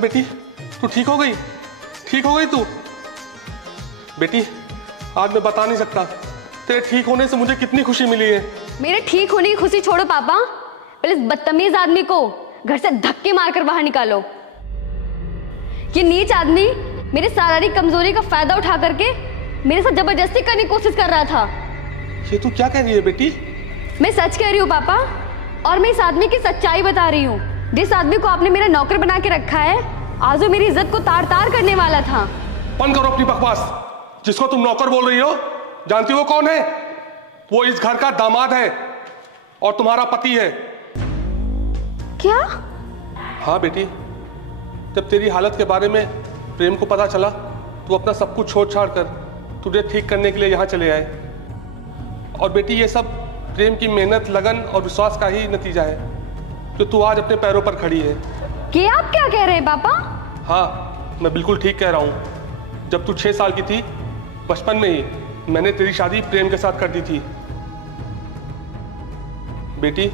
बेटी, तू ठीक हो गई? ठीक हो गई तू? बेटी आज मैं बता नहीं सकता तेरे ठीक होने से मुझे कितनी खुशी मिली है। मेरे ठीक होने की खुशी छोड़ो पापा, पहले इस बदतमीज आदमी को घर से धक्के मारकर बाहर निकालो। ये नीच आदमी मेरी शारीरिक कमजोरी का फायदा उठा करके मेरे साथ जबरदस्ती करने की कोशिश कर रहा था। ये तू क्या कह रही है बेटी? मैं सच कह रही हूँ पापा, और मैं इस आदमी की सच्चाई बता रही हूँ। जिस आदमी को आपने मेरा नौकर बना के रखा है, आज वो मेरी इज्जत को तार तार करने वाला था। बंद करो अपनी बकवास। जिसको तुम नौकर बोल रही हो, जानती हो कौन है? वो इस घर का दामाद है और तुम्हारा पति है। क्या? हाँ बेटी, जब तेरी हालत के बारे में प्रेम को पता चला तो अपना सब कुछ छोड़ छाड़ कर तुझे ठीक करने के लिए यहाँ चले आए। और बेटी ये सब प्रेम की मेहनत, लगन और विश्वास का ही नतीजा है जो तू आज अपने पैरों पर खड़ी है। कि आप क्या कह रहे हैं पापा? हाँ, मैं बिल्कुल ठीक कह रहा हूँ। जब तू 6 साल की थी, बचपन में ही मैंने तेरी शादी प्रेम के साथ कर दी थी। बेटी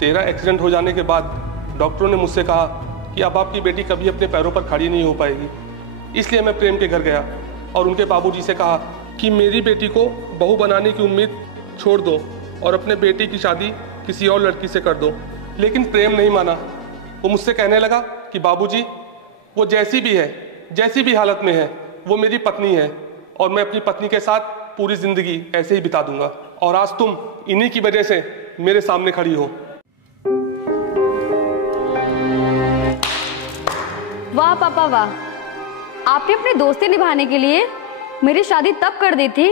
तेरा एक्सीडेंट हो जाने के बाद डॉक्टरों ने मुझसे कहा कि अब आपकी बेटी कभी अपने पैरों पर खड़ी नहीं हो पाएगी। इसलिए मैं प्रेम के घर गया और उनके बाबूजी से कहा कि मेरी बेटी को बहू बनाने की उम्मीद छोड़ दो और अपने बेटी की शादी किसी और लड़की से कर दो। लेकिन प्रेम नहीं माना। वो मुझसे कहने लगा कि बाबूजी, वो जैसी भी है, जैसी भी हालत में है, वो मेरी पत्नी है और मैं अपनी पत्नी के साथ पूरी जिंदगी ऐसे ही बिता दूंगा। और आज तुम इन्हीं की वजह से मेरे सामने खड़ी हो। वाह पापा वाह, आपने अपनी दोस्ती निभाने के लिए मेरी शादी तब कर दी थी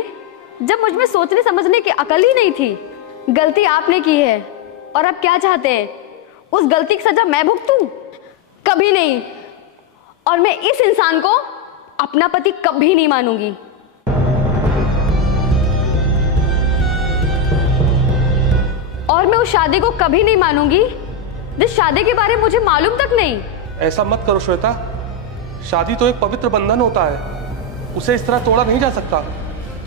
जब मुझ में सोचने समझने की अकल ही नहीं थी। गलती आपने की है और अब क्या चाहते हैं, उस गलती की सजा मैं भुगतूं? कभी नहीं। और मैं इस इंसान को अपना पति कभी नहीं मानूंगी। और मैं उस शादी को कभी नहीं मानूंगी जिस शादी के बारे में मुझे मालूम तक नहीं। ऐसा मत करो श्वेता, शादी तो एक पवित्र बंधन होता है, उसे इस तरह तोड़ा नहीं जा सकता।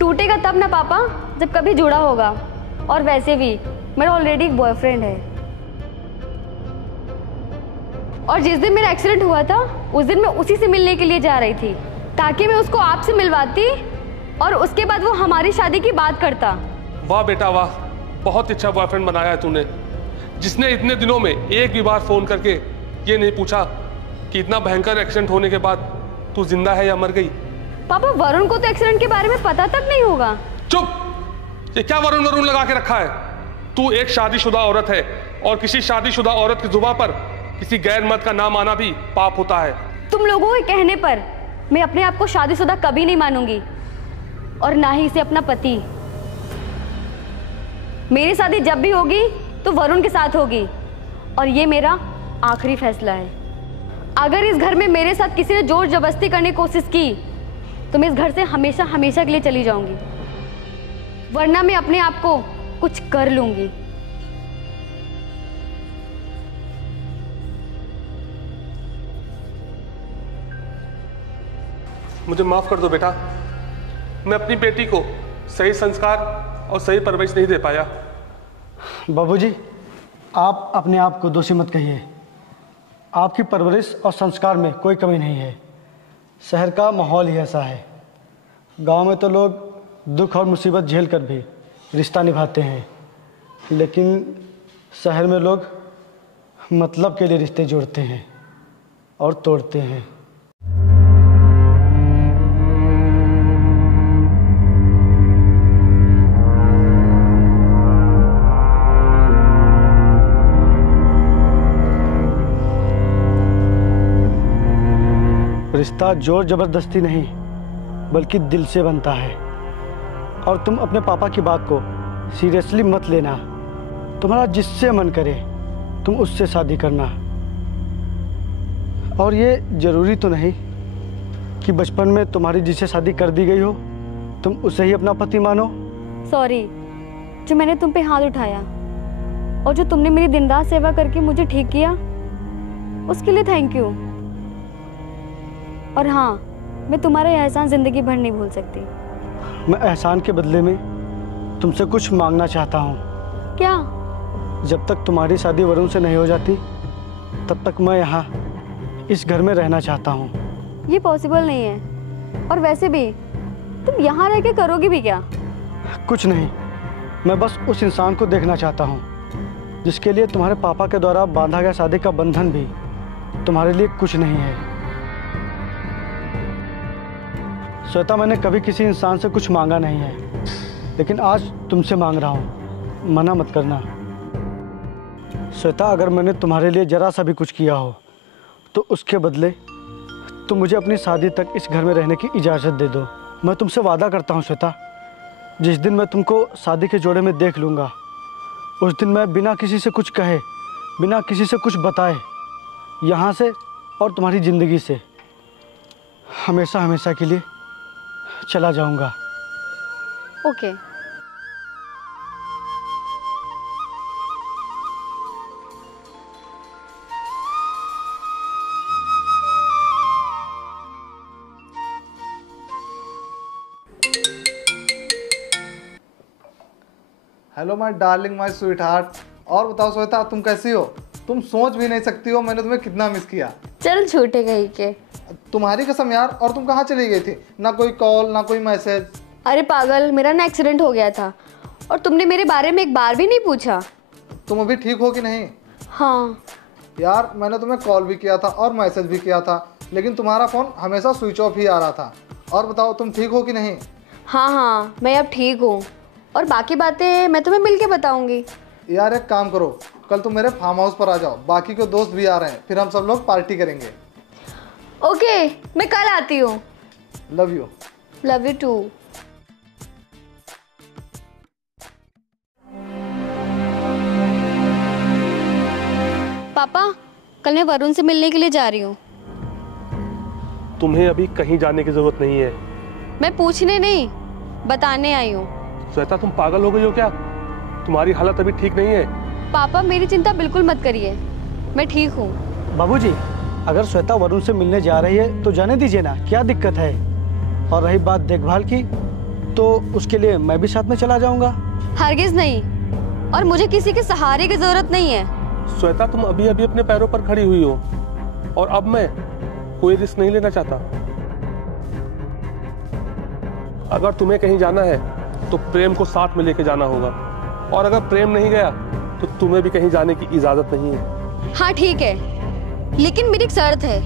टूटेगा तब ना पापा जब कभी जुड़ा होगा। और वैसे भी मेरा ऑलरेडी एक बॉयफ्रेंड है। और जिस दिन मेरा एक्सीडेंट हुआ था उस दिन मैं उसी से मिलने के लिए जा रही थी ताकि मैं उसको आपसे मिलवाती और उसके बाद वो हमारी शादी की बात करता। वाह बेटा वाह, बहुत अच्छा बॉयफ्रेंड बनाया है तूने, जिसने इतने दिनों में एक भी बार फोन करके ये नहीं पूछा कि इतना भयंकर एक्सीडेंट होने के बाद तू जिंदा है या मर गई। पापा वरुण को तो एक्सीडेंट के बारे में पता तक नहीं होगा। चुप! ये क्या वरुण वरुण लगा के रखा है? तू एक शादीशुदा औरत है और किसी शादीशुदा औरत की जुबान पर किसी गैर मर्द का नाम आना भी पाप होता है। तुम लोगों के कहने पर मैं अपने आप को शादीशुदा कभी नहीं मानूंगी और ना ही इसे अपना पति। मेरी शादी जब भी होगी तो वरुण के साथ होगी और ये मेरा आखिरी फैसला है। अगर इस घर में मेरे साथ किसी ने जोर जबरदस्ती करने की कोशिश की तो मैं इस घर से हमेशा हमेशा के लिए चली जाऊंगी, वरना मैं अपने आप को कुछ कर लूंगी। मुझे माफ कर दो बेटा, मैं अपनी बेटी को सही संस्कार और सही परवरिश नहीं दे पाया। बाबूजी, आप अपने आप को दोषी मत कहिए। आपकी परवरिश और संस्कार में कोई कमी नहीं है। शहर का माहौल ही ऐसा है। गांव में तो लोग दुख और मुसीबत झेल कर भी रिश्ता निभाते हैं, लेकिन शहर में लोग मतलब के लिए रिश्ते जोड़ते हैं और तोड़ते हैं। रिश्ता जोर जबरदस्ती नहीं बल्कि दिल से बनता है। और तुम अपने पापा की बात को सीरियसली मत लेना। तुम्हारा जिससे मन करे तुम उससे शादी करना। और ये ज़रूरी तो नहीं कि बचपन में तुम्हारी जिससे शादी कर दी गई हो तुम उसे ही अपना पति मानो। सॉरी जो मैंने तुम पे हाथ उठाया और जो तुमने मेरी दिन रात सेवा करके मुझे ठीक किया, उसके लिए थैंक यू। और हाँ, मैं तुम्हारा एहसान जिंदगी भर नहीं भूल सकती। मैं एहसान के बदले में तुमसे कुछ मांगना चाहता हूँ। क्या? जब तक तुम्हारी शादी वरुण से नहीं हो जाती तब तक मैं यहाँ इस घर में रहना चाहता हूँ। ये पॉसिबल नहीं है। और वैसे भी तुम यहाँ रह के करोगे भी क्या? कुछ नहीं, मैं बस उस इंसान को देखना चाहता हूँ जिसके लिए तुम्हारे पापा के द्वारा बांधा गया शादी का बंधन भी तुम्हारे लिए कुछ नहीं है। श्वेता, मैंने कभी किसी इंसान से कुछ मांगा नहीं है, लेकिन आज तुमसे मांग रहा हूँ, मना मत करना। श्वेता, अगर मैंने तुम्हारे लिए जरा सा भी कुछ किया हो तो उसके बदले तुम मुझे अपनी शादी तक इस घर में रहने की इजाज़त दे दो। मैं तुमसे वादा करता हूँ श्वेता, जिस दिन मैं तुमको शादी के जोड़े में देख लूँगा उस दिन मैं बिना किसी से कुछ कहे, बिना किसी से कुछ बताए यहाँ से और तुम्हारी ज़िंदगी से हमेशा हमेशा के लिए चला जाऊँगा। Okay. Hello my darling, my sweet heart. और बताओ श्वेता, तुम कैसी हो? तुम सोच भी नहीं सकती हो मैंने तुम्हें कितना मिस किया। चल झूठे कहीं के। तुम्हारी कसम यार। और तुम कहाँ चली गई थी? ना कोई कॉल ना कोई मैसेज। अरे पागल, मेरा ना एक्सीडेंट हो गया था और तुमने मेरे बारे में एक बार भी नहीं पूछा। तुम अभी ठीक हो कि नहीं? हाँ यार, मैंने तुम्हें कॉल भी किया था और मैसेज भी किया था, लेकिन तुम्हारा फ़ोन हमेशा स्विच ऑफ ही आ रहा था। और बताओ, तुम ठीक हो कि नहीं? हाँ, मैं अब ठीक हूँ और बाकी बातें मैं तुम्हें मिल के बताऊँगी। यार एक काम करो, कल तुम मेरे फार्म हाउस पर आ जाओ, बाकी के दोस्त भी आ रहे हैं, फिर हम सब लोग पार्टी करेंगे। ओके, मैं कल आती हूँ। Love you. Love you too. पापा, कल मैं वरुण से मिलने के लिए जा रही हूँ। तुम्हें अभी कहीं जाने की जरूरत नहीं है। मैं पूछने नहीं, बताने आई हूँ। श्वेता, तुम पागल हो गई हो क्या? तुम्हारी हालत अभी ठीक नहीं है। पापा, मेरी चिंता बिल्कुल मत करिए, मैं ठीक हूँ। बाबूजी, अगर श्वेता वरुण से मिलने जा रही है तो जाने दीजिए ना, क्या दिक्कत है? और रही बात देखभाल की, तो उसके लिए मैं भी साथ में चला जाऊंगा। हरगिज नहीं, और मुझे किसी के सहारे की जरूरत नहीं है। श्वेता, तुम अभी अभी अपने पैरों पर खड़ी हुई हो और अब मैं कोई रिस्क नहीं लेना चाहता। अगर तुम्हें कहीं जाना है तो प्रेम को साथ में लेके जाना होगा, और अगर प्रेम नहीं गया तो तुम्हें भी कहीं जाने की इजाजत नहीं है। हाँ ठीक है, लेकिन मेरी एक शर्त है,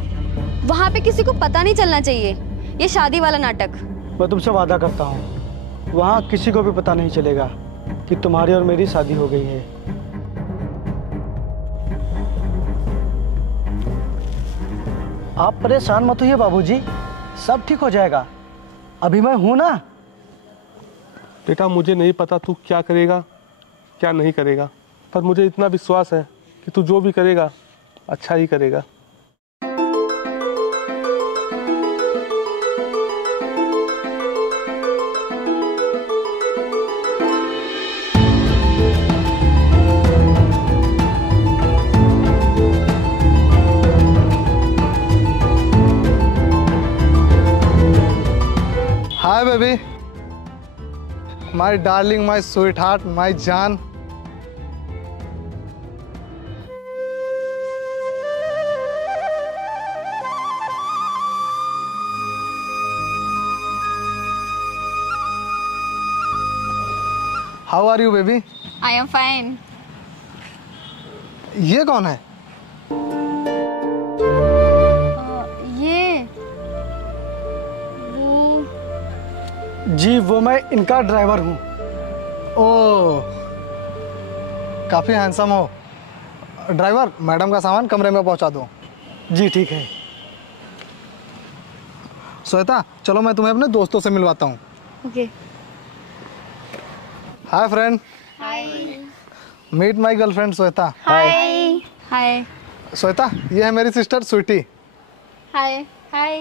वहाँ पे किसी को पता नहीं चलना चाहिए ये शादी वाला नाटक। मैं तुमसे वादा करता हूँ वहाँ किसी को भी पता नहीं चलेगा कि तुम्हारी और मेरी शादी हो गई है। आप परेशान मत होइए बाबूजी, सब ठीक हो जाएगा। अभी मैं हूं ना। बेटा, मुझे नहीं पता तू क्या करेगा क्या नहीं करेगा, पर मुझे इतना विश्वास है कि तू जो भी करेगा अच्छा ही करेगा। Hi baby, my darling, my sweetheart, my जान। How are you baby? I am fine. ये कौन है? ये वो जी, वो मैं इनका ड्राइवर हूँ। ओह, काफी हैंडसम हो। ड्राइवर, मैडम का सामान कमरे में पहुंचा दो। जी ठीक है। श्वेता, चलो मैं तुम्हें अपने दोस्तों से मिलवाता हूँ। Okay. Hi friend, hi. Meet my girlfriend Shweta. Hi. Hi. Shweta, ये है मेरी सिस्टर स्वीटी। हाय। हाय।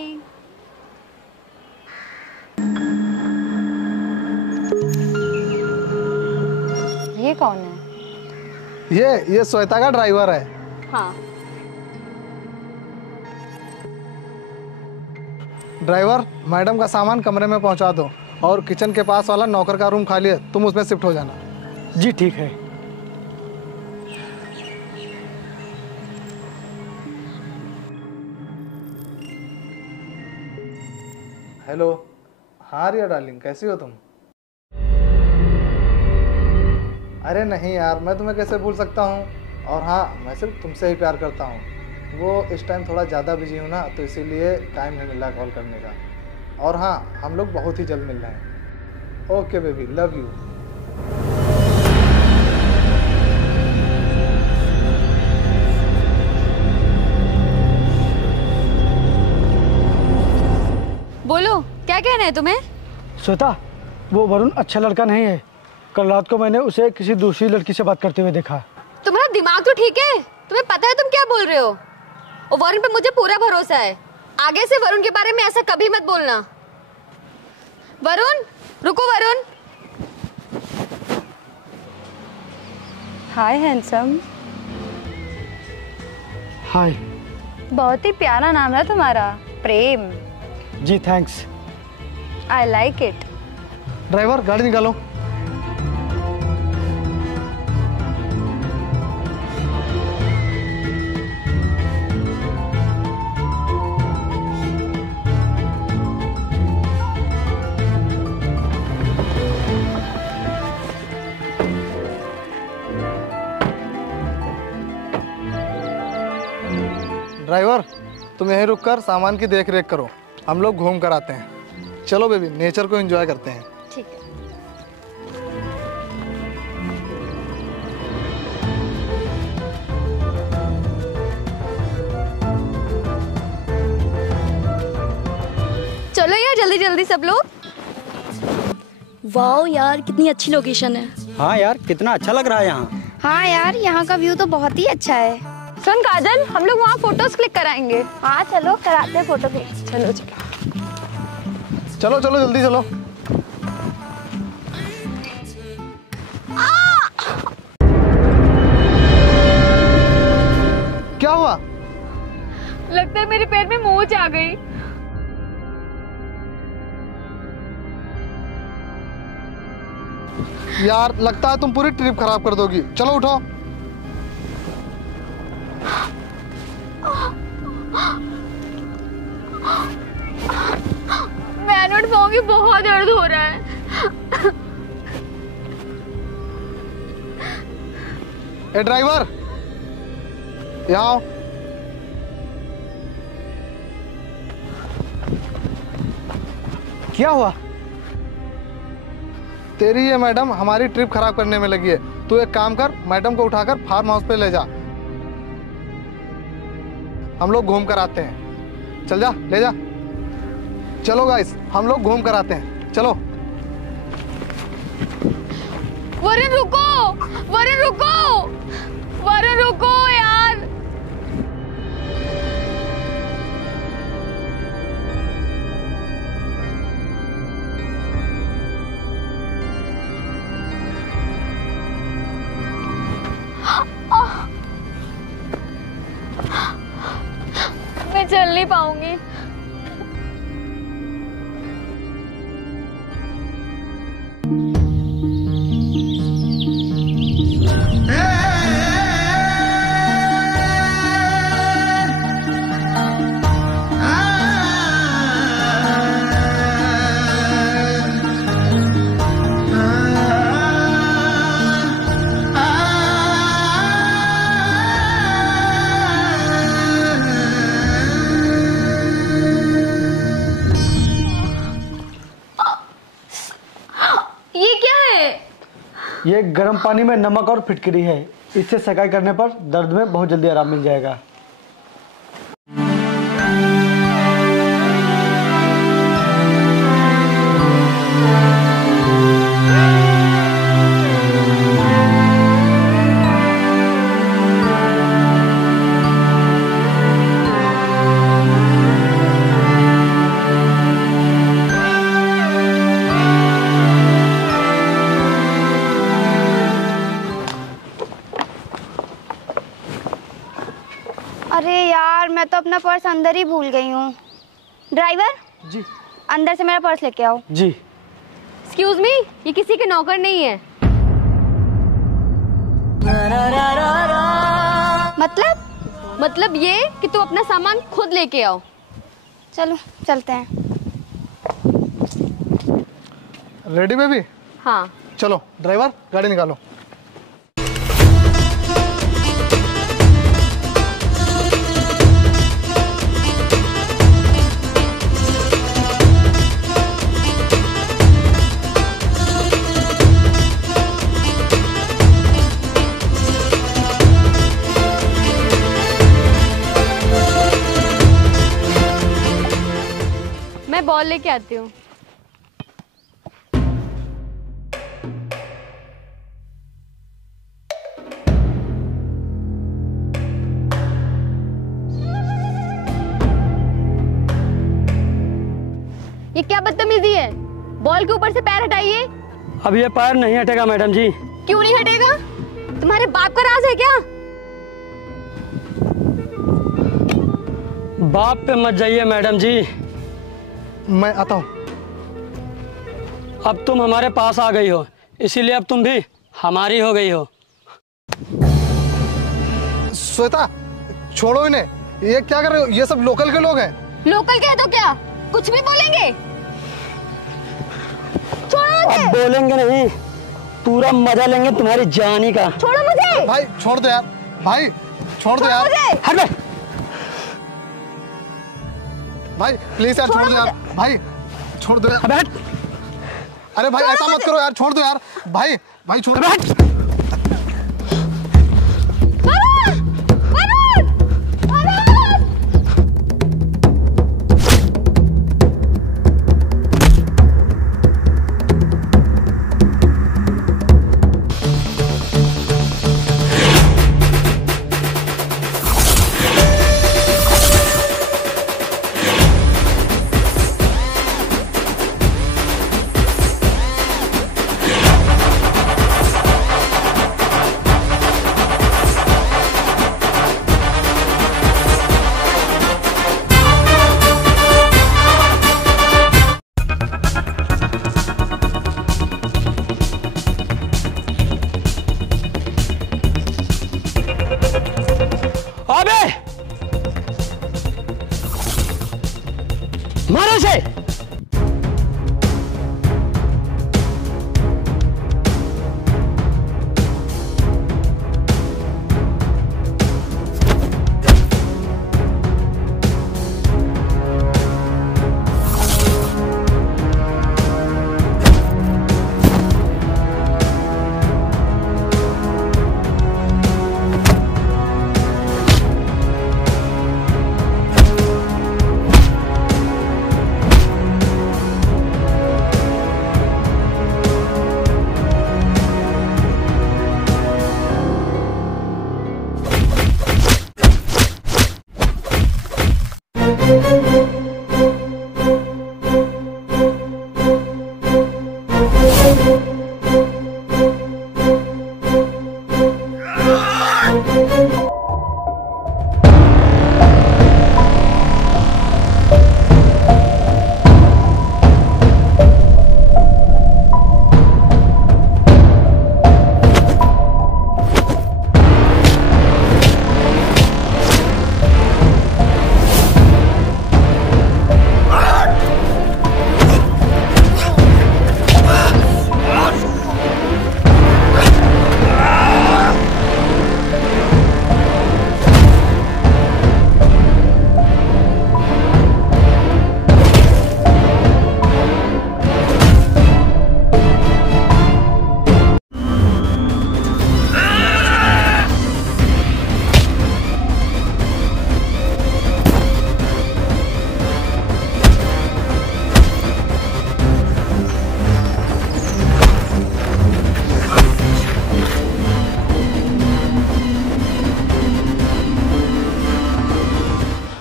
ये कौन है? ये श्वेता का ड्राइवर है। हाँ। ड्राइवर, मैडम का सामान कमरे में पहुंचा दो और किचन के पास वाला नौकर का रूम खाली है, तुम उसमें शिफ्ट हो जाना। जी ठीक है। हेलो। हाँ रिया डार्लिंग, कैसी हो तुम? अरे नहीं यार, मैं तुम्हें कैसे भूल सकता हूँ। और हाँ, मैं सिर्फ तुमसे ही प्यार करता हूँ। वो इस टाइम थोड़ा ज़्यादा बिजी हूँ ना, तो इसीलिए टाइम नहीं मिल रहा कॉल करने का। और हाँ, हम लोग बहुत ही जल्द मिल रहे हैं। Okay baby, love you. बोलो, क्या कहना है तुम्हें? श्वेता, वो वरुण अच्छा लड़का नहीं है। कल रात को मैंने उसे किसी दूसरी लड़की से बात करते हुए देखा। तुम्हारा दिमाग तो ठीक है? तुम्हें पता है तुम क्या बोल रहे हो? और वरुण पे मुझे पूरा भरोसा है। आगे से वरुण के बारे में ऐसा कभी मत बोलना। वरुण, रुको वरुण। हाय हैंडसम। हाय। बहुत ही प्यारा नाम है तुम्हारा, प्रेम। जी thanks. I like it. Driver, गाड़ी निकालो। ड्राइवर, तुम यहीं रुककर सामान की देख रेख करो, हम लोग घूम कर आते हैं। चलो बेबी, नेचर को एंजॉय करते हैं। ठीक है। चलो यार, जल्दी जल्दी सब लोग। वाओ यार, कितनी अच्छी लोकेशन है। हाँ यार, कितना अच्छा लग रहा है यहाँ। हाँ यार, यहाँ का व्यू तो बहुत ही अच्छा है। सुन काजल, हम लोग वहाँ फोटोज क्लिक कराएंगे। हाँ चलो, कराते हैं फोटो क्लिक। चलो चलो। चलो चलो, जल्दी चलो। क्या हुआ? लगता है मेरे पैर में मोच आ गई। यार, लगता है तुम पूरी ट्रिप खराब कर दोगी। चलो उठो। मैं नहीं उठ पाऊंगी, बहुत दर्द हो रहा है। ए ड्राइवर, यहाँ आओ। क्या हुआ? तेरी ये मैडम हमारी ट्रिप खराब करने में लगी है। तू एक काम कर, मैडम को उठाकर फार्म हाउस पे ले जा, हम लोग घूम कर आते हैं। चल जा, ले जा। चलो गाइस, हम लोग घूम कर आते हैं। चलो। वरुण रुको, वरुण रुको, वरुण रुको यार। मैं चल नहीं पाऊंगी। ये गर्म पानी में नमक और फिटकरी है। इससे सेकाई करने पर दर्द में बहुत जल्दी आराम मिल जाएगा। अरे यार, मैं तो अपना पर्स अंदर ही भूल गई हूँ। ड्राइवर जी। अंदर से मेरा पर्स लेके आओ। जी। एक्सक्यूज मी, ये किसी के नौकर नहीं है। मतलब ये कि तू अपना सामान खुद लेके आओ। चलो चलते हैं। Ready baby? हाँ। चलो ड्राइवर गाड़ी निकालो। मैं बॉल लेके आती हूँ। ये क्या बदतमीजी है? बॉल के ऊपर से पैर हटाइए। अब ये पैर नहीं हटेगा मैडम जी। क्यों नहीं हटेगा? तुम्हारे बाप का राज है क्या? बाप पे मत जाइए मैडम जी। मैं आता हूँ। अब तुम हमारे पास आ गई हो, इसीलिए अब तुम भी हमारी हो गई हो। श्वेता छोड़ो इन्हें, ये क्या कर रहे हो? ये सब लोकल के लोग हैं। लोकल के है तो क्या कुछ भी बोलेंगे? छोड़ो मुझे। अब बोलेंगे नहीं, पूरा मजा लेंगे तुम्हारी जानी का। छोड़ो मुझे। भाई छोड़ दो यार, भाई छोड़ दो यार। मुझे। हट बे। भाई प्लीज यार छोड़ दो यार, भाई छोड़ दो यार। अबे हट। अरे भाई ऐसा मत करो यार, छोड़ दो यार। भाई भाई छोड़ दो। मारो से।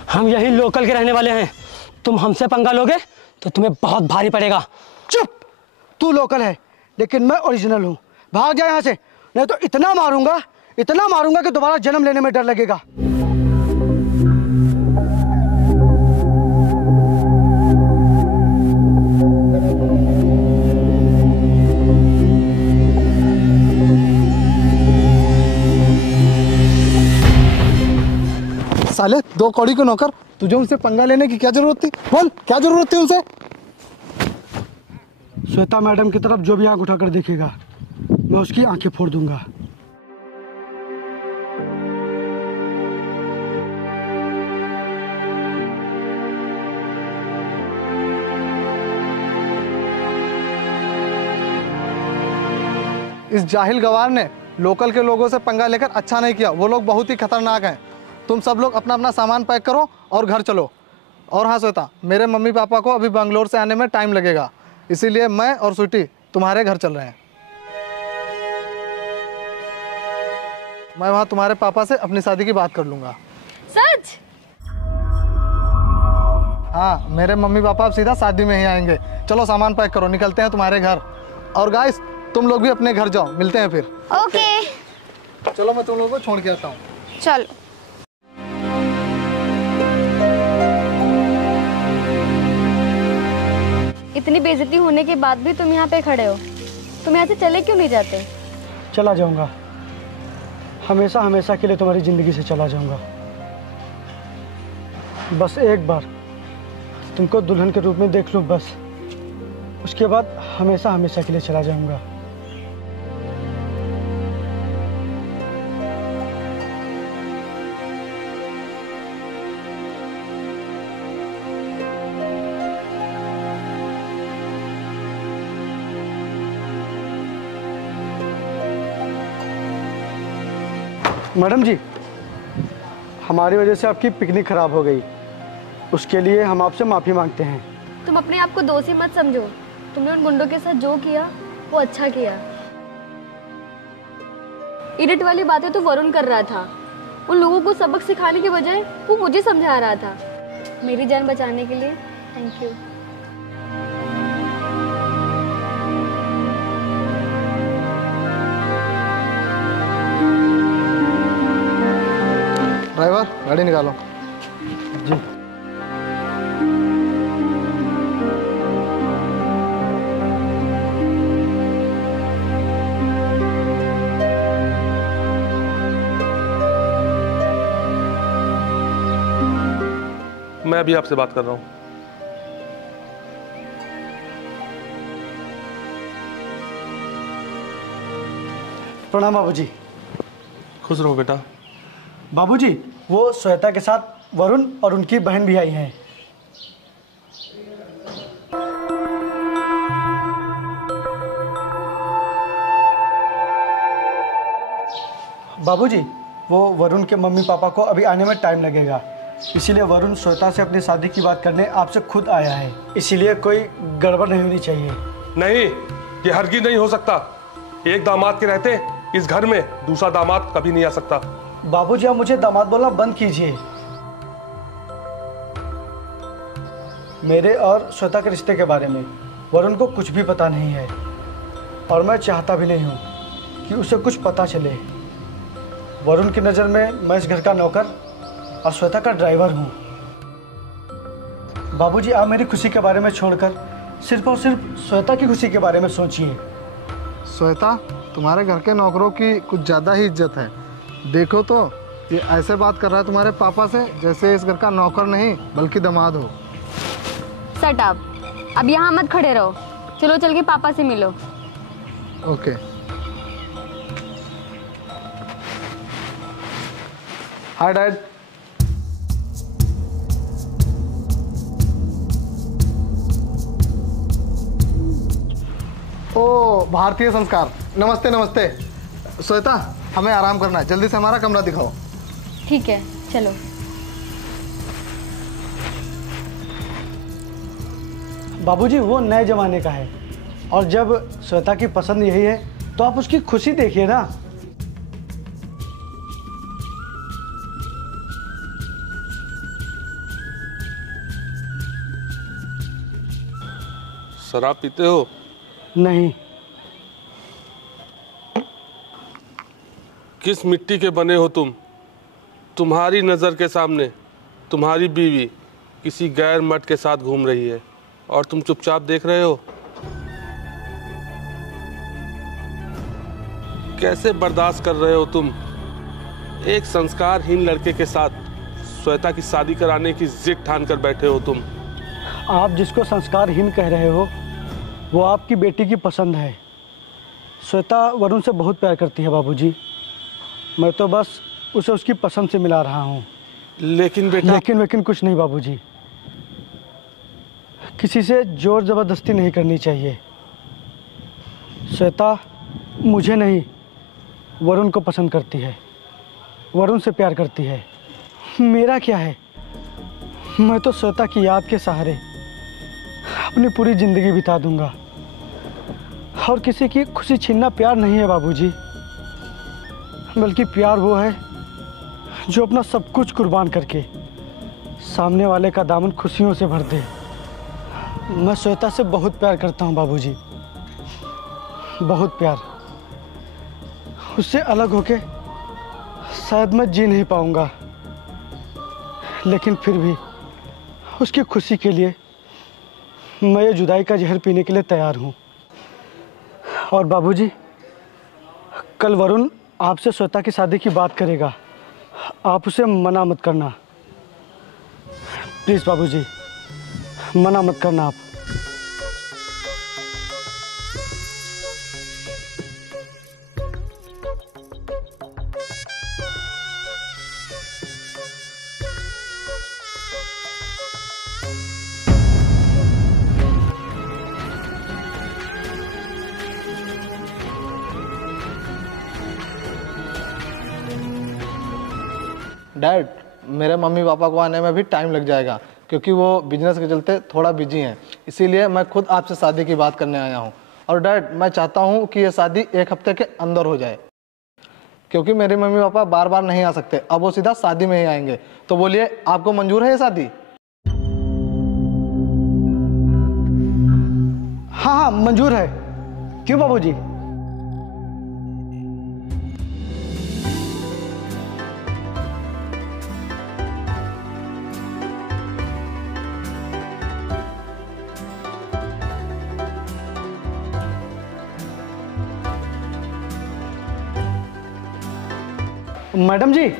हम यही लोकल के रहने वाले हैं, तुम हमसे पंगा लोगे तो तुम्हें बहुत भारी पड़ेगा। चुप, तू लोकल है लेकिन मैं ओरिजिनल हूँ। भाग जा यहाँ से, नहीं तो इतना मारूंगा कि दोबारा जन्म लेने में डर लगेगा। साले दो कौड़ी के नौकर, तुझे उनसे पंगा लेने की क्या जरूरत थी? बोल क्या जरूरत थी उनसे? श्वेता मैडम की तरफ जो भी आंख उठाकर देखेगा मैं उसकी आंखें फोड़ दूंगा। इस जाहिल गवार ने लोकल के लोगों से पंगा लेकर अच्छा नहीं किया। वो लोग बहुत ही खतरनाक हैं। तुम सब लोग अपना अपना सामान पैक करो और घर चलो। और हाँ श्वेता, मेरे मम्मी पापा को अभी बेंगलोर से आने में टाइम लगेगा, इसीलिए मैं और स्वीटी तुम्हारे घर चल रहे हैं। मैं वहाँ तुम्हारे पापा से अपनी शादी की बात कर लूँगा। सच? हाँ, मेरे मम्मी पापा अब सीधा शादी में ही आएंगे। चलो सामान पैक करो, निकलते हैं तुम्हारे घर। और गाइस, तुम लोग भी अपने घर जाओ, मिलते हैं फिर। ओके। चलो मैं तुम लोगों को छोड़ के आता हूँ। चलो। इतनी बेइज्जती होने के बाद भी तुम यहाँ पे खड़े हो। तुम यहाँ से चले क्यों नहीं जाते? चला जाऊंगा, हमेशा हमेशा के लिए तुम्हारी ज़िंदगी से चला जाऊंगा। बस एक बार तुमको दुल्हन के रूप में देख लूँ, बस उसके बाद हमेशा हमेशा के लिए चला जाऊंगा। मैडम जी, हमारी वजह से आपकी पिकनिक खराब हो गई, उसके लिए हम आपसे माफ़ी मांगते हैं। तुम अपने आप को दोषी मत समझो। तुमने उन गुंडों के साथ जो किया वो अच्छा किया। इडिट वाली बातें तो वरुण कर रहा था। उन लोगों को सबक सिखाने के बजाय वो मुझे समझा रहा था। मेरी जान बचाने के लिए थैंक यू। ड्राइवर, गाड़ी निकालो। जी। मैं अभी आपसे बात कर रहा हूँ। प्रणाम बाबूजी। खुश रहो बेटा। बाबूजी, वो श्वेता के साथ वरुण और उनकी बहन भी आई हैं। बाबूजी, वो वरुण के मम्मी पापा को अभी आने में टाइम लगेगा, इसीलिए वरुण श्वेता से अपनी शादी की बात करने आपसे खुद आया है। इसीलिए कोई गड़बड़ नहीं होनी चाहिए। नहीं, ये हरगिज नहीं हो सकता। एक दामाद के रहते इस घर में दूसरा दामाद कभी नहीं आ सकता। बाबूजी, आप मुझे दामाद बोलना बंद कीजिए। मेरे और श्वेता के रिश्ते के बारे में वरुण को कुछ भी पता नहीं है, और मैं चाहता भी नहीं हूँ कि उसे कुछ पता चले। वरुण की नज़र में मैं इस घर का नौकर और श्वेता का ड्राइवर हूँ। बाबूजी, आप मेरी खुशी के बारे में छोड़कर सिर्फ और सिर्फ श्वेता की खुशी के बारे में सोचिए। श्वेता, तुम्हारे घर के नौकरों की कुछ ज़्यादा ही इज्जत है। देखो तो, ये ऐसे बात कर रहा है तुम्हारे पापा से जैसे इस घर का नौकर नहीं बल्कि दामाद हो। Shut up. अब यहाँ मत खड़े रहो, चलो चल के पापा से मिलो। ओके। Hi dad. ओ, भारतीय संस्कार। नमस्ते नमस्ते। श्वेता, हमें आराम करना है, जल्दी से हमारा कमरा दिखाओ। ठीक है, चलो। बाबूजी, वो नए जमाने का है, और जब श्वेता की पसंद यही है तो आप उसकी खुशी देखिए ना। शराब पीते हो? नहीं। किस मिट्टी के बने हो तुम? तुम्हारी नज़र के सामने तुम्हारी बीवी किसी गैर मर्द के साथ घूम रही है और तुम चुपचाप देख रहे हो। कैसे बर्दाश्त कर रहे हो तुम एक संस्कारहीन लड़के के साथ श्वेता की शादी कराने की जिद ठान कर बैठे हो तुम। आप जिसको संस्कारहीन कह रहे हो वो आपकी बेटी की पसंद है। श्वेता वरुण से बहुत प्यार करती है बाबूजी। मैं तो बस उसे उसकी पसंद से मिला रहा हूँ। लेकिन बेटा, लेकिन कुछ नहीं बाबूजी। किसी से जोर ज़बरदस्ती नहीं करनी चाहिए। श्वेता मुझे नहीं, वरुण को पसंद करती है, वरुण से प्यार करती है। मेरा क्या है? मैं तो श्वेता की याद के सहारे अपनी पूरी ज़िंदगी बिता दूंगा। और किसी की खुशी छीनना प्यार नहीं है बाबूजी, बल्कि प्यार वो है जो अपना सब कुछ कुर्बान करके सामने वाले का दामन खुशियों से भर दे। मैं श्वेता से बहुत प्यार करता हूँ बाबूजी, बहुत प्यार। उससे अलग होके शायद मैं जी नहीं पाऊंगा, लेकिन फिर भी उसकी खुशी के लिए मैं ये जुदाई का जहर पीने के लिए तैयार हूँ। और बाबूजी, कल वरुण आपसे श्वेता की शादी की बात करेगा, आप उसे मना मत करना। प्लीज़ बाबूजी, मना मत करना आप। डैड, मेरे मम्मी पापा को आने में भी टाइम लग जाएगा, क्योंकि वो बिजनेस के चलते थोड़ा बिजी हैं। इसीलिए मैं खुद आपसे शादी की बात करने आया हूँ। और डैड, मैं चाहता हूँ कि ये शादी 1 हफ्ते के अंदर हो जाए, क्योंकि मेरे मम्मी पापा बार बार नहीं आ सकते। अब वो सीधा शादी में ही आएंगे। तो बोलिए, आपको मंजूर है ये शादी? हाँ हाँ मंजूर है। क्यों बाबूजी? मैडम जी,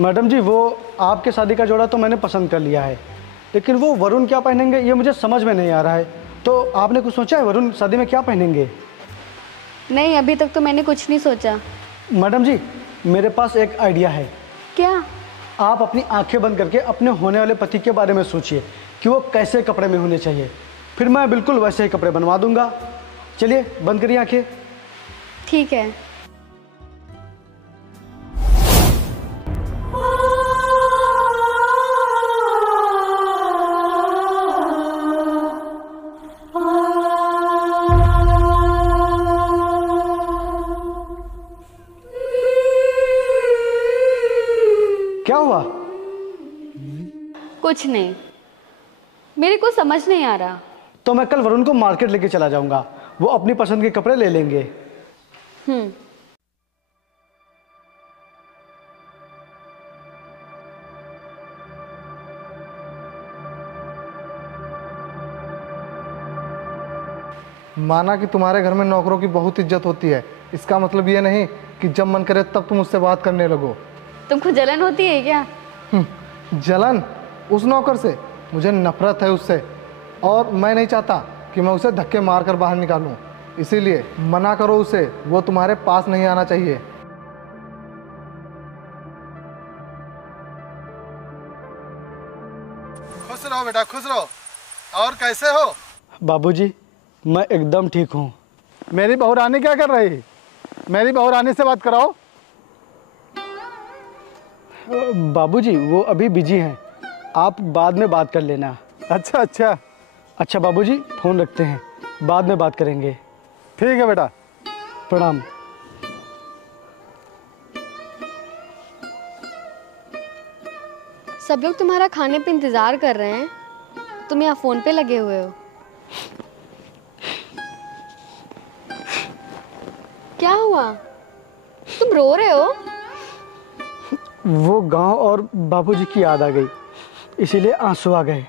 मैडम जी, वो आपके शादी का जोड़ा तो मैंने पसंद कर लिया है, लेकिन वो वरुण क्या पहनेंगे ये मुझे समझ में नहीं आ रहा है। तो आपने कुछ सोचा है वरुण शादी में क्या पहनेंगे? नहीं, अभी तक तो मैंने कुछ नहीं सोचा। मैडम जी, मेरे पास एक आइडिया है। क्या? आप अपनी आंखें बंद करके अपने होने वाले पति के बारे में सोचिए कि वो कैसे कपड़े में होने चाहिए, फिर मैं बिल्कुल वैसे ही कपड़े बनवा दूंगा। चलिए बंद करिए आंखें। ठीक है। क्या हुआ? कुछ नहीं, मेरे को समझ नहीं आ रहा। तो मैं कल वरुण को मार्केट लेके चला जाऊंगा, वो अपनी पसंद के कपड़े ले लेंगे। माना कि तुम्हारे घर में नौकरों की बहुत इज्जत होती है, इसका मतलब ये नहीं कि जब मन करे तब तुम उससे बात करने लगो। तुमको जलन होती है क्या? जलन? उस नौकर से? मुझे नफरत है उससे, और मैं नहीं चाहता कि मैं उसे धक्के मार कर बाहर निकालूं। इसीलिए मना करो उसे, वो तुम्हारे पास नहीं आना चाहिए। खुश रहो बेटा, खुश रहो। और कैसे हो? बाबूजी, मैं एकदम ठीक हूँ। मेरी बहू रानी क्या कर रही? मेरी बहू रानी से बात कराओ। बाबूजी, वो अभी बिजी हैं, आप बाद में बात कर लेना। अच्छा अच्छा। अच्छा बाबूजी, फ़ोन रखते हैं, बाद में बात करेंगे। ठीक है बेटा। प्रणाम। सब लोग तुम्हारा खाने पे इंतजार कर रहे हैं, तुम यहाँ फोन पे लगे हुए हो। क्या हुआ? तुम रो रहे हो? वो गांव और बाबूजी की याद आ गई, इसीलिए आंसू आ गए।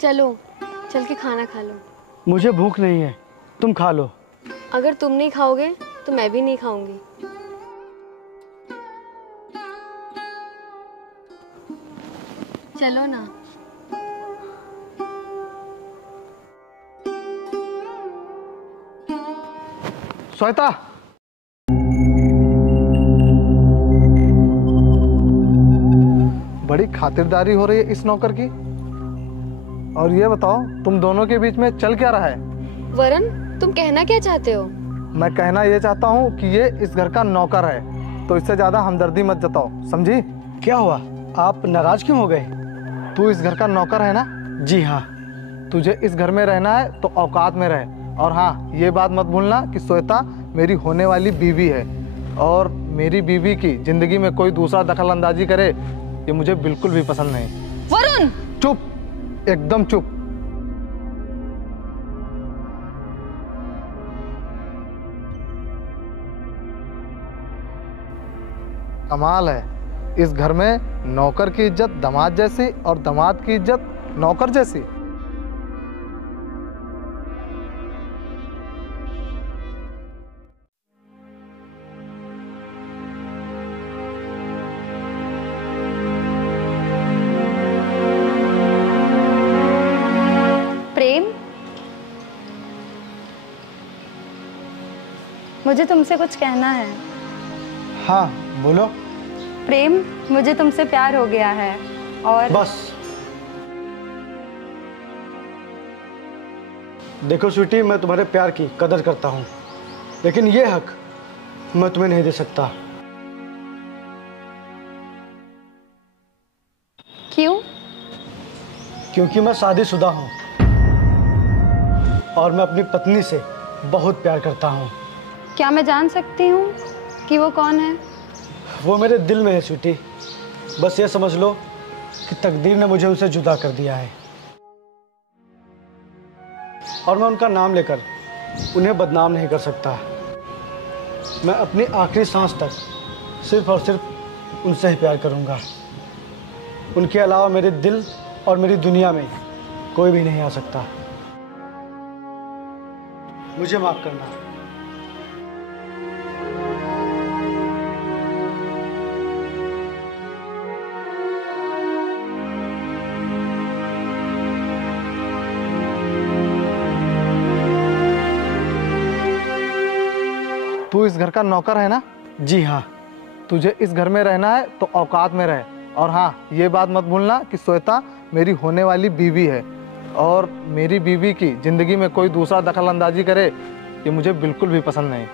चलो चल के खाना खा लो। मुझे भूख नहीं है, तुम खा लो। अगर तुम नहीं खाओगे तो मैं भी नहीं खाऊंगी। चलो ना। श्वेता, बड़ी खातिरदारी हो रही है इस नौकर की। और ये बताओ, तुम दोनों के बीच में चल क्या रहा है? वरुण, तुम कहना क्या चाहते हो? मैं कहना ये चाहता हूँ कि ये इस घर का नौकर है, तो इससे ज्यादा हमदर्दी मत जताओ, समझी? क्या हुआ, आप नाराज क्यों हो गए? तू इस घर का नौकर है ना? जी हाँ। तुझे इस घर में रहना है तो औकात में रहे। और हाँ, ये बात मत भूलना कि श्वेता मेरी होने वाली बीवी है, और मेरी बीवी की जिंदगी में कोई दूसरा दखल अंदाजी करे ये मुझे बिल्कुल भी पसंद नहीं। वरुण! चुप, एकदम चुप। कमाल है, इस घर में नौकर की इज्जत दामाद जैसी और दामाद की इज्जत नौकर जैसी। प्रेम, मुझे तुमसे कुछ कहना है। हाँ बोलो। प्रेम, मुझे तुमसे प्यार हो गया है और बस देखो स्वीटी, मैं तुम्हारे प्यार की कदर करता हूँ, लेकिन ये हक मैं तुम्हें नहीं दे सकता। क्यों? क्योंकि मैं शादीशुदा हूँ और मैं अपनी पत्नी से बहुत प्यार करता हूँ। क्या मैं जान सकती हूँ कि वो कौन है? वो मेरे दिल में है स्वीटी, बस ये समझ लो कि तकदीर ने मुझे उनसे जुदा कर दिया है, और मैं उनका नाम लेकर उन्हें बदनाम नहीं कर सकता। मैं अपनी आखिरी सांस तक सिर्फ और सिर्फ उनसे ही प्यार करूंगा। उनके अलावा मेरे दिल और मेरी दुनिया में कोई भी नहीं आ सकता। मुझे माफ करना। तू इस घर का नौकर है ना? जी हाँ। तुझे इस घर में रहना है तो औकात में रहे। और हाँ, ये बात मत भूलना कि श्वेता मेरी होने वाली बीवी है, और मेरी बीवी की जिंदगी में कोई दूसरा दखल अंदाजी करे ये मुझे बिल्कुल भी पसंद नहीं।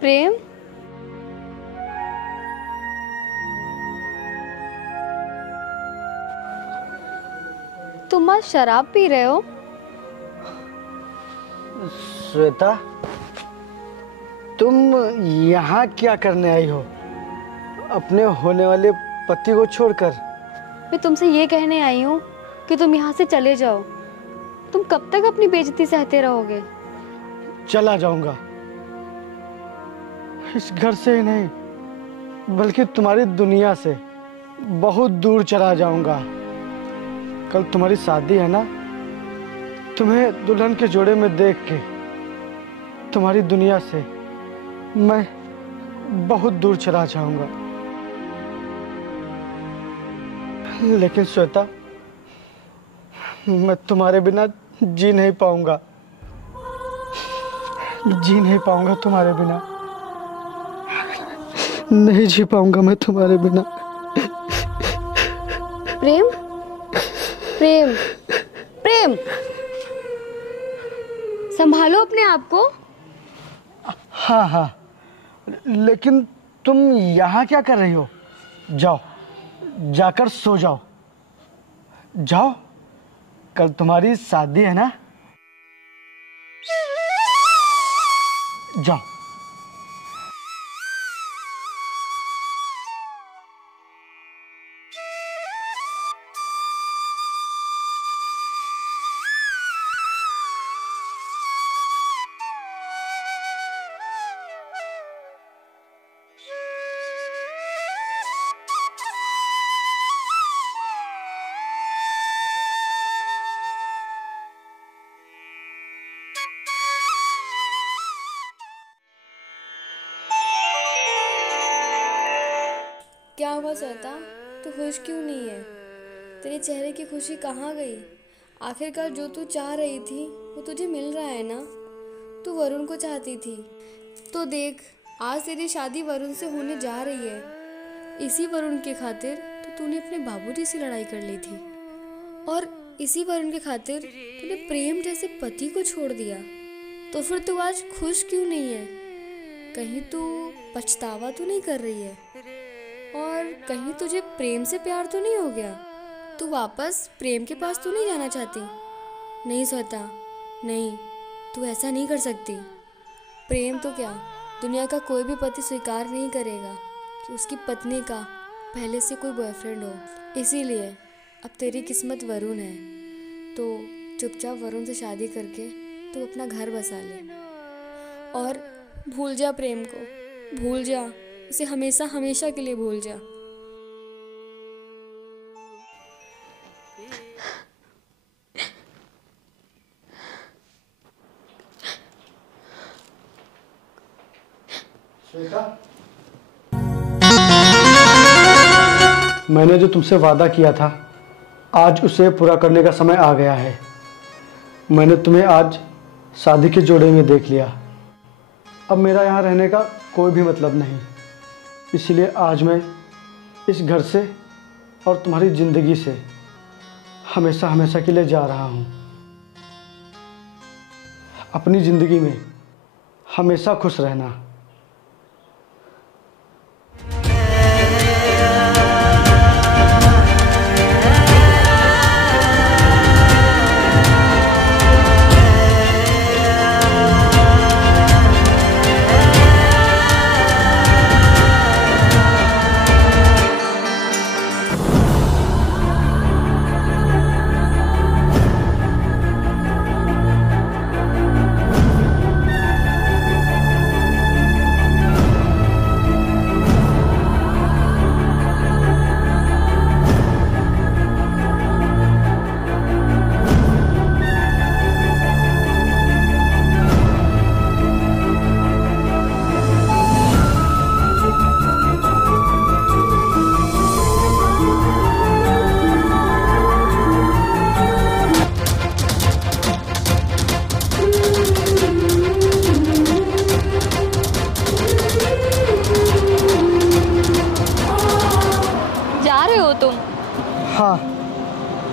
प्रेम, तुम आज शराब पी रहे हो? श्वेता, तुम यहाँ क्या करने आई हो अपने होने वाले पति को छोड़कर? मैं तुमसे ये कहने आई हूँ कि तुम यहाँ से चले जाओ। तुम कब तक अपनी बेइज्जती सहते रहोगे? चला जाऊंगा, इस घर से ही नहीं बल्कि तुम्हारी दुनिया से बहुत दूर चला जाऊंगा। कल तुम्हारी शादी है ना, तुम्हें दुल्हन के जोड़े में देख के तुम्हारी दुनिया से मैं बहुत दूर चला जाऊंगा। लेकिन श्वेता, मैं तुम्हारे बिना जी नहीं पाऊंगा, जी नहीं पाऊंगा तुम्हारे बिना, नहीं जी पाऊंगा मैं तुम्हारे बिना। प्रेम, प्रेम, प्रेम, संभालो अपने आप को। हाँ हाँ, लेकिन तुम यहाँ क्या कर रही हो? जाओ, जाकर सो जाओ। जाओ, कल तुम्हारी शादी है ना, जाओ। क्या हुआ श्वेता? तू खुश क्यों नहीं है? तेरे चेहरे की खुशी कहाँ गई? आखिरकार जो तू चाह रही थी वो तुझे मिल रहा है ना? तू वरुण को चाहती थी तो देख, आज तेरी शादी वरुण से होने जा रही है। इसी वरुण के खातिर तो तूने अपने बाबूजी से लड़ाई कर ली थी, और इसी वरुण के खातिर तूने प्रेम जैसे पति को छोड़ दिया। तो फिर तू आज खुश क्यों नहीं है? कहीं तू पछतावा तो नहीं कर रही है? और कहीं तुझे प्रेम से प्यार तो नहीं हो गया? तू वापस प्रेम के पास तो नहीं जाना चाहती? नहीं श्वेता, नहीं, तू ऐसा नहीं कर सकती। प्रेम तो क्या, दुनिया का कोई भी पति स्वीकार नहीं करेगा कि उसकी पत्नी का पहले से कोई बॉयफ्रेंड हो। इसीलिए अब तेरी किस्मत वरुण है, तो चुपचाप वरुण से शादी करके तू अपना घर बसा ले और भूल जा प्रेम को, भूल जा उसे, हमेशा हमेशा के लिए भूल जा। मैंने जो तुमसे वादा किया था, आज उसे पूरा करने का समय आ गया है। मैंने तुम्हें आज शादी के जोड़े में देख लिया। अब मेरा यहाँ रहने का कोई भी मतलब नहीं, इसलिए आज मैं इस घर से और तुम्हारी ज़िंदगी से हमेशा हमेशा के लिए जा रहा हूँ। अपनी ज़िंदगी में हमेशा खुश रहना।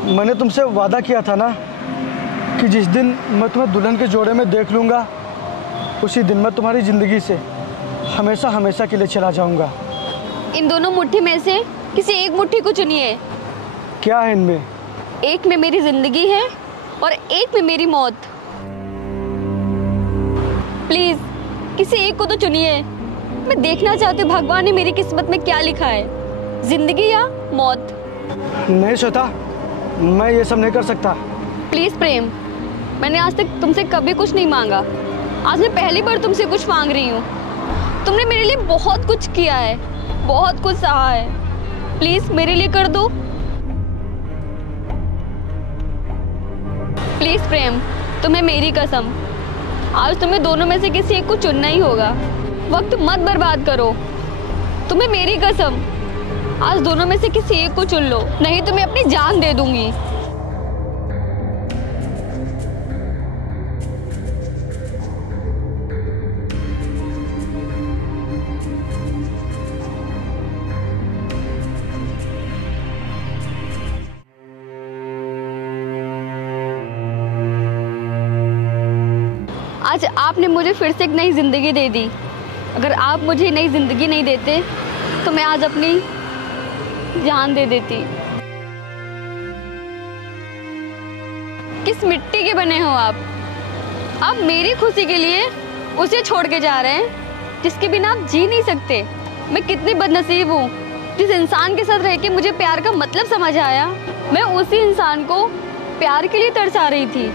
मैंने तुमसे वादा किया था ना कि जिस दिन मैं तुम्हें दुल्हन के जोड़े में देख लूँगा, उसी दिन मैं तुम्हारी ज़िंदगी से हमेशा हमेशा के लिए चला जाऊँगा। इन दोनों मुट्ठी में से किसी एक मुट्ठी को चुनिए। क्या है इनमें? एक में मेरी ज़िंदगी है और एक में मेरी मौत। प्लीज़ किसी एक को तो चुनिए। मैं देखना चाहती हूँ भगवान ने मेरी किस्मत में क्या लिखा है, ज़िंदगी या मौत। नहीं श्वेता, मैं ये सब नहीं कर सकता। प्लीज़ प्रेम, मैंने आज तक तुमसे कभी कुछ नहीं मांगा, आज मैं पहली बार तुमसे कुछ मांग रही हूँ। तुमने मेरे लिए बहुत कुछ किया है, बहुत कुछ सहा है, प्लीज़ मेरे लिए कर दो। प्लीज़ प्रेम, तुम्हें मेरी कसम, आज तुम्हें दोनों में से किसी एक को चुनना ही होगा। वक्त मत बर्बाद करो, तुम्हें मेरी कसम, आज दोनों में से किसी एक को चुन लो, नहीं तो मैं अपनी जान दे दूंगी। आज आपने मुझे फिर से एक नई जिंदगी दे दी। अगर आप मुझे नई जिंदगी नहीं देते तो मैं आज अपनी जान दे देती। किस मिट्टी के बने हो आप? आप मेरी खुशी के लिए उसे छोड़ के जा रहे हैं जिसके बिना आप जी नहीं सकते। मैं कितनी बदनसीब हूँ, जिस इंसान के साथ रह के मुझे प्यार का मतलब समझ आया, मैं उसी इंसान को प्यार के लिए तरसा रही थी।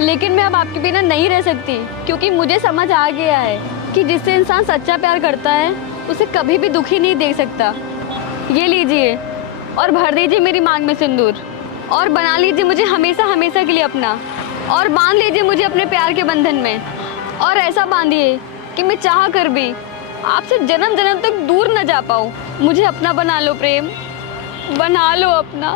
लेकिन मैं अब आपके बिना नहीं रह सकती, क्योंकि मुझे समझ आ गया है कि जिससे इंसान सच्चा प्यार करता है उसे कभी भी दुखी नहीं देख सकता। ये लीजिए और भर दीजिए मेरी मांग में सिंदूर, और बना लीजिए मुझे हमेशा हमेशा के लिए अपना, और बांध लीजिए मुझे अपने प्यार के बंधन में, और ऐसा बांधिए कि मैं चाह कर भी आपसे जन्म जन्म तक दूर न जा पाऊँ। मुझे अपना बना लो प्रेम, बना लो अपना।